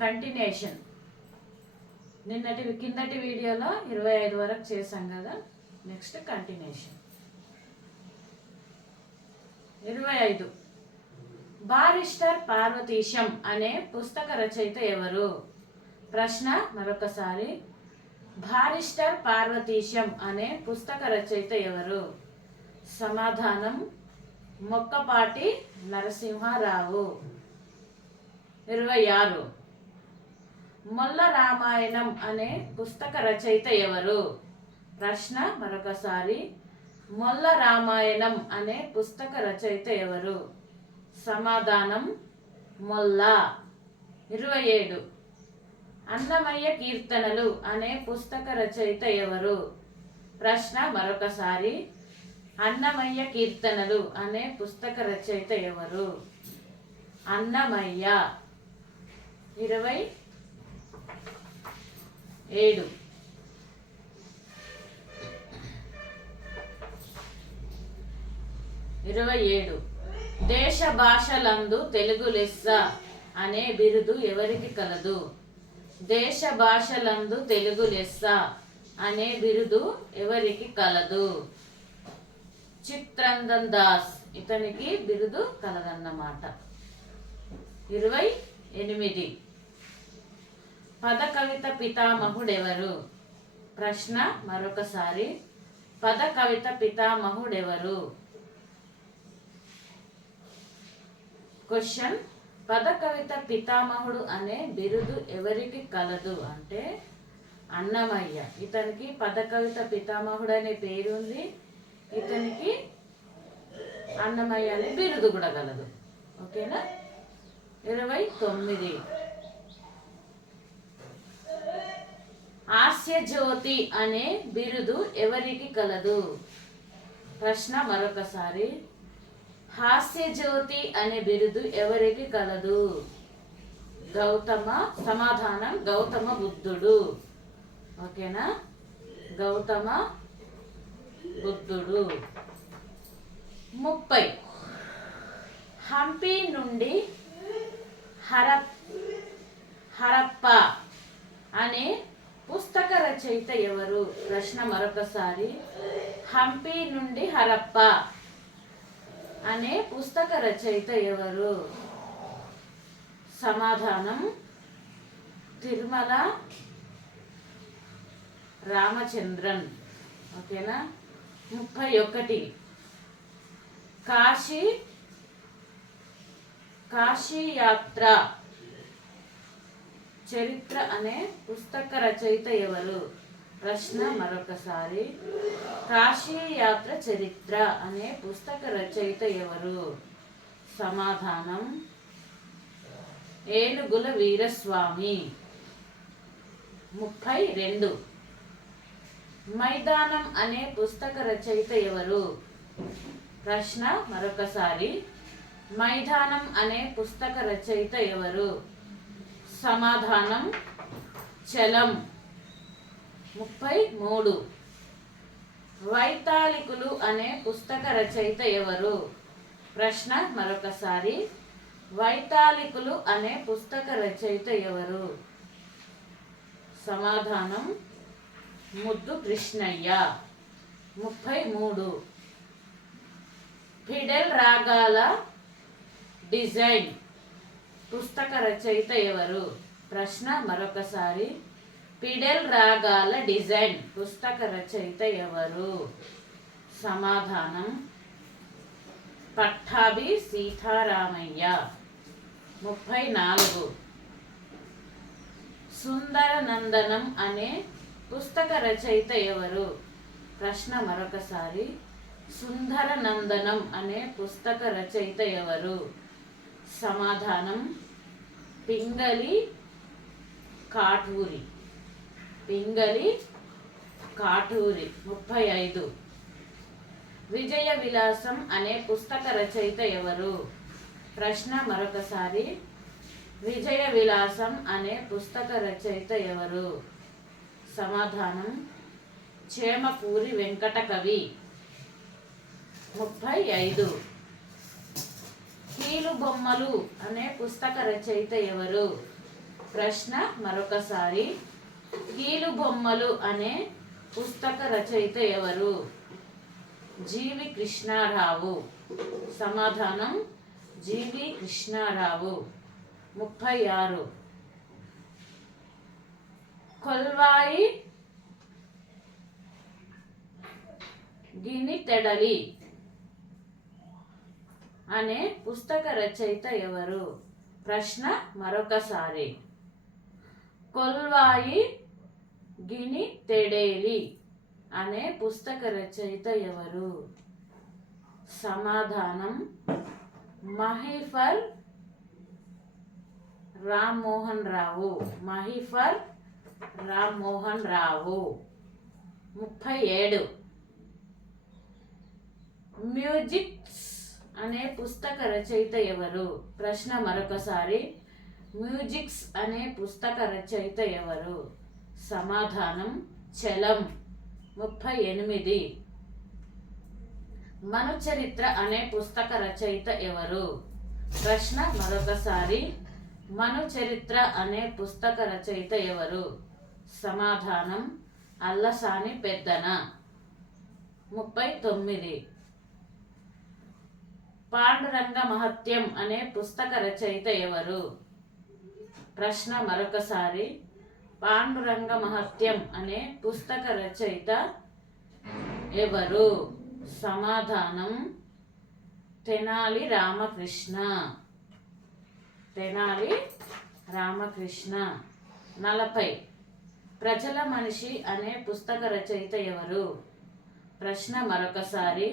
Continuation. కిందటి వీడియోలో 25 వరకు చేశాం కదా. Next continuation. 25. బారిస్టర్ పార్వతీశం అనే పుస్తక రచయిత ఎవరు? ప్రశ్న మరొకసారి. బారిస్టర్ పార్వతీశం అనే పుస్తక రచయిత ఎవరు? సమాధానం మొక్కపాటి నరసింహారావు. 26. మొల్ల రామాయణం అనే పుస్తక రచయిత ఎవరు? ప్రశ్న మరొకసారి. మొల్ల రామాయణం అనే పుస్తక రచయిత ఎవరు? సమాధానం మొల్ల. 27. అన్నమయ్య కీర్తనలు అనే పుస్తక రచయిత ఎవరు? ప్రశ్న మరొకసారి. అన్నమయ్య కీర్తనలు అనే పుస్తక రచయిత ఎవరు? అన్నమయ్య. 27. దేశ భాషలందు తెలుగు లెస్స అనే బిరుదు ఎవరికి కలదు? దేశ భాషలందు తెలుగు లెస్స అనే బిరుదు ఎవరికి కలదు? చిత్రంజన్ దాస్. ఇతనికి బిరుదు కలదన్నమాట. 28. పద కవిత పితామహుడెవరు? ప్రశ్న మరొకసారి. పద కవిత పితామహుడెవరు? క్వశ్చన్. పద కవిత పితామహుడు అనే బిరుదు ఎవరికి కలదు అంటే అన్నమయ్య. ఇతనికి పద కవిత పితామహుడు అనే పేరు ఉంది. ఇతనికి అన్నమయ్య అనే బిరుదు కూడా కలదు. ఓకేనా. 29. హాస్యజ్యోతి అనే బిరుదు ఎవరికి కలదు? ప్రశ్న మరొకసారి. హాస్యజ్యోతి అనే బిరుదు ఎవరికి కలదు? సమాధానం గౌతమ బుద్ధుడు. ఓకేనా. గౌతమ బుద్ధుడు. 30. హంపి నుండి హరప్ప అనే పుస్తక రచయిత ఎవరు? ప్రశ్న మరొకసారి. హంపి నుండి హరప్ప అనే పుస్తక రచయిత ఎవరు? సమాధానం తిరుమల రామచంద్రన్. ఓకేనా. 31. కాశీయాత్ర చరిత్ర అనే పుస్తక రచయిత ఎవరు? ప్రశ్న మరొకసారి. కాశీయాత్ర చరిత్ర అనే పుస్తక రచయిత ఎవరు? సమాధానం ఏనుగుల వీరస్వామి. 32. మైదానం అనే పుస్తక రచయిత ఎవరు? ప్రశ్న మరొకసారి. మైదానం అనే పుస్తక రచయిత ఎవరు? సమాధానం చలం. 33. వైతాళికులు అనే పుస్తక రచయిత ఎవరు? ప్రశ్న మరొకసారి. వైతాళికులు అనే పుస్తక రచయిత ఎవరు? సమాధానం ముద్దు కృష్ణయ్య. 33. ఫిడెల్ రాగాల డిజైన్ పుస్తక రచయిత ఎవరు? ప్రశ్న మరొకసారి. ఫిడెల్ రాగాల డిజైన్ పుస్తక రచయిత ఎవరు? సమాధానం పట్టాభి సీతారామయ్య. 34. సుందర నందనం అనే పుస్తక రచయిత ఎవరు? ప్రశ్న మరొకసారి. సుందర నందనం అనే పుస్తక రచయిత ఎవరు? సమాధానం పింగళి కాటూరి. 35. విజయ విలాసం అనే పుస్తక రచయిత ఎవరు? ప్రశ్న మరొకసారి. విజయ విలాసం అనే పుస్తక రచయిత ఎవరు? సమాధానం చేమకూరి వెంకట కవి. 35. కీలుబొమ్మలు అనే పుస్తక రచయిత ఎవరు? ప్రశ్న మరొకసారి. కీలుబొమ్మలు అనే పుస్తక రచయిత ఎవరు? జీవి కృష్ణారావు. సమాధానం జీవి కృష్ణారావు. 36. కొల్వాయి గినితెడలి అనే పుస్తక రచయిత ఎవరు? ప్రశ్న మరొకసారి. కొల్వాయి గినితెడలి అనే పుస్తక రచయిత ఎవరు? సమాధానం మహిఫర్ రామ్మోహన్ రావు. మహిఫర్ రామ్మోహన్ రావు. 37. మ్యూజిక్స్ అనే పుస్తక రచయిత ఎవరు? ప్రశ్న మరొకసారి. మ్యూజిక్స్ అనే పుస్తక రచయిత ఎవరు? సమాధానం చలం. 38. మనుచరిత్ర అనే పుస్తక రచయిత ఎవరు? ప్రశ్న మరొకసారి. మనుచరిత్ర అనే పుస్తక రచయిత ఎవరు? సమాధానం అల్లసాని పెద్దన. 39. పాండురంగ మహత్యం అనే పుస్తక రచయిత ఎవరు? ప్రశ్న మరొకసారి. పాండురంగ మహత్యం అనే పుస్తక రచయిత ఎవరు? సమాధానం తెనాలి రామకృష్ణ. తెనాలి రామకృష్ణ. 40. ప్రజల మనిషి అనే పుస్తక రచయిత ఎవరు? ప్రశ్న మరొకసారి.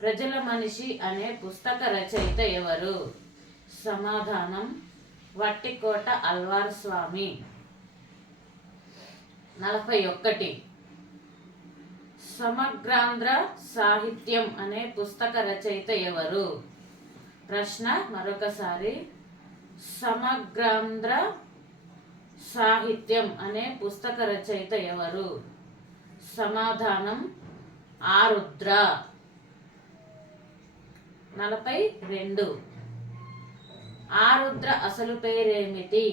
ప్రజల మనిషి అనే పుస్తక రచయిత ఎవరు? సమాధానం వట్టికోట అల్వార్ స్వామి. 41. సమగ్రాంధ్ర సాహిత్యం అనే పుస్తక రచయిత ఎవరు? ప్రశ్న మరొకసారి. సమగ్రాంధ్ర సాహిత్యం అనే పుస్తక రచయిత ఎవరు? సమాధానం ఆరుద్ర. 42. ఆరుద్ర అసలు పేరేమిటి?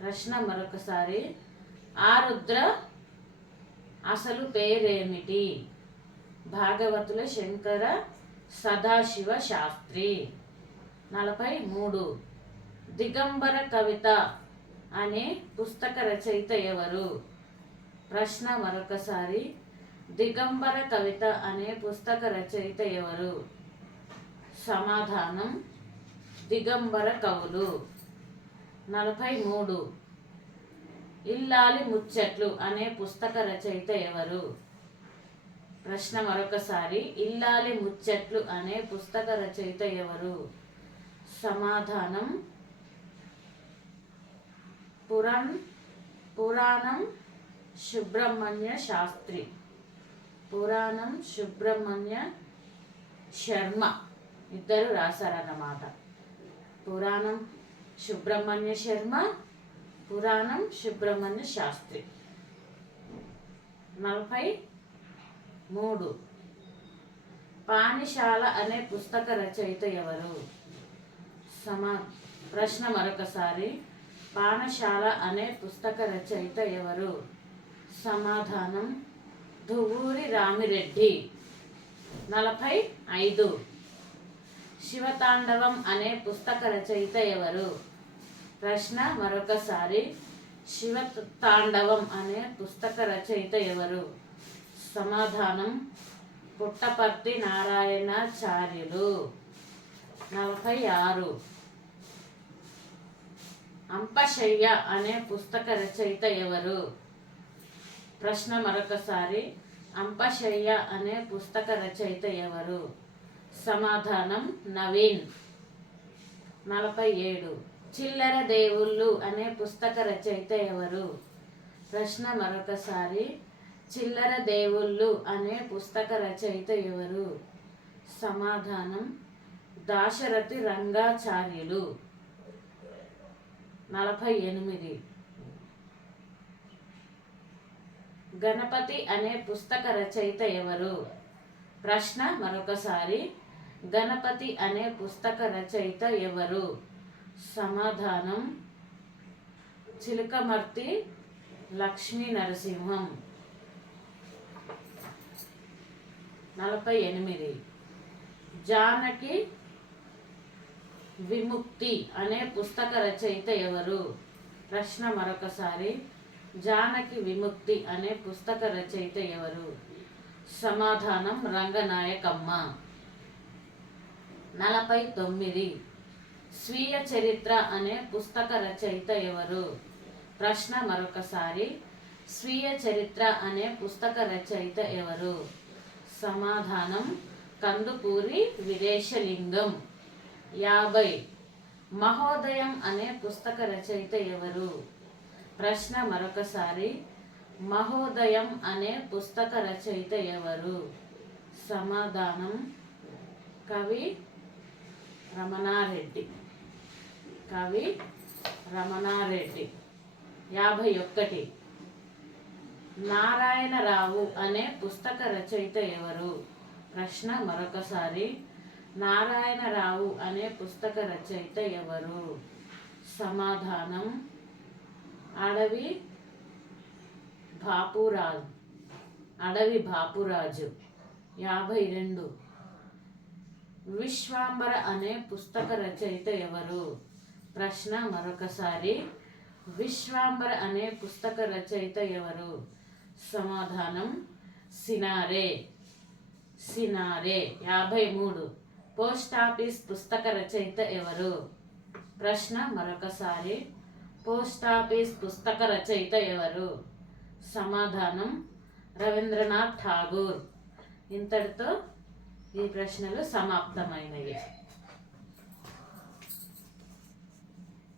ప్రశ్న మరొకసారి. ఆరుద్ర అసలు పేరేమిటి? భాగవతుల శంకర సదాశివ శాస్త్రి. 43. దిగంబర కవిత అనే పుస్తక రచయిత ఎవరు? ప్రశ్న మరొకసారి. దిగంబర కవిత అనే పుస్తక రచయిత ఎవరు? సమాధానం దిగంబర కవులు. 43. ఇల్లాలి ముచ్చట్లు అనే పుస్తక రచయిత ఎవరు? ప్రశ్న మరొకసారి. ఇల్లాలి ముచ్చట్లు అనే పుస్తక రచయిత ఎవరు? సమాధానం పురాణం సుబ్రహ్మణ్య శాస్త్రి. పురాణం సుబ్రహ్మణ్య శర్మ ఇద్దరు రాశారన్నమాట. పురాణం సుబ్రహ్మణ్య శర్మ, పురాణం సుబ్రహ్మణ్య శాస్త్రి. 43. పానిశాల అనే పుస్తక రచయిత ఎవరు? ప్రశ్న మరొకసారి. పానశాల అనే పుస్తక రచయిత ఎవరు? సమాధానం దువ్వూరి రామిరెడ్డి. 45. శివతాండవం అనే పుస్తక రచయిత ఎవరు? ప్రశ్న మరొకసారి. శివతాండవం అనే పుస్తక రచయిత ఎవరు? సమాధానం పుట్టపర్తి నారాయణాచార్యులు. 46. అంపశయ్య అనే పుస్తక రచయిత ఎవరు? ప్రశ్న మరొకసారి. అంపశయ్య అనే పుస్తక రచయిత ఎవరు? సమాధానం నవీన్. 47. చిల్లర దేవుళ్ళు అనే పుస్తక రచయిత ఎవరు? ప్రశ్న మరొకసారి. చిల్లర దేవుళ్ళు అనే పుస్తక రచయిత ఎవరు? సమాధానం దాశరథి రంగాచార్యులు. 48. గణపతి అనే పుస్తక రచయిత ఎవరు? ప్రశ్న మరొకసారి. గణపతి అనే పుస్తక రచయిత ఎవరు? సమాధానం చిలుకమర్తి లక్ష్మీ నరసింహం. 48. జానకి విముక్తి అనే పుస్తక రచయిత ఎవరు? ప్రశ్న మరొకసారి. జానకి విముక్తి అనే పుస్తక రచయిత ఎవరు? సమాధానం రంగనాయకమ్మ. 49. స్వీయ చరిత్ర అనే పుస్తక రచయిత ఎవరు? ప్రశ్న మరొకసారి. స్వీయ చరిత్ర అనే పుస్తక రచయిత ఎవరు? సమాధానం కందుకూరి వీరేశలింగం. 50. మహోదయం అనే పుస్తక రచయిత ఎవరు? ప్రశ్న మరొకసారి. మహోదయం అనే పుస్తక రచయిత ఎవరు? సమాధానం కవి రమణారెడ్డి. 51. నారాయణరావు అనే పుస్తక రచయిత ఎవరు? ప్రశ్న మరొకసారి. నారాయణరావు అనే పుస్తక రచయిత ఎవరు? సమాధానం అడవి బాపురాజు. 52. విశ్వాంబర అనే పుస్తక రచయిత ఎవరు? ప్రశ్న మరొకసారి. విశ్వాంబర అనే పుస్తక రచయిత ఎవరు? సమాధానం సినారె. 53. పోస్ట్ ఆఫీస్ పుస్తక రచయిత ఎవరు? ప్రశ్న మరొకసారి. పోస్ట్ ఆఫీస్ పుస్తక రచయిత ఎవరు? సమాధానం రవీంద్రనాథ్ ఠాగూర్. ఇంతటితో ఈ ప్రశ్నలు సమాప్తమైనవి.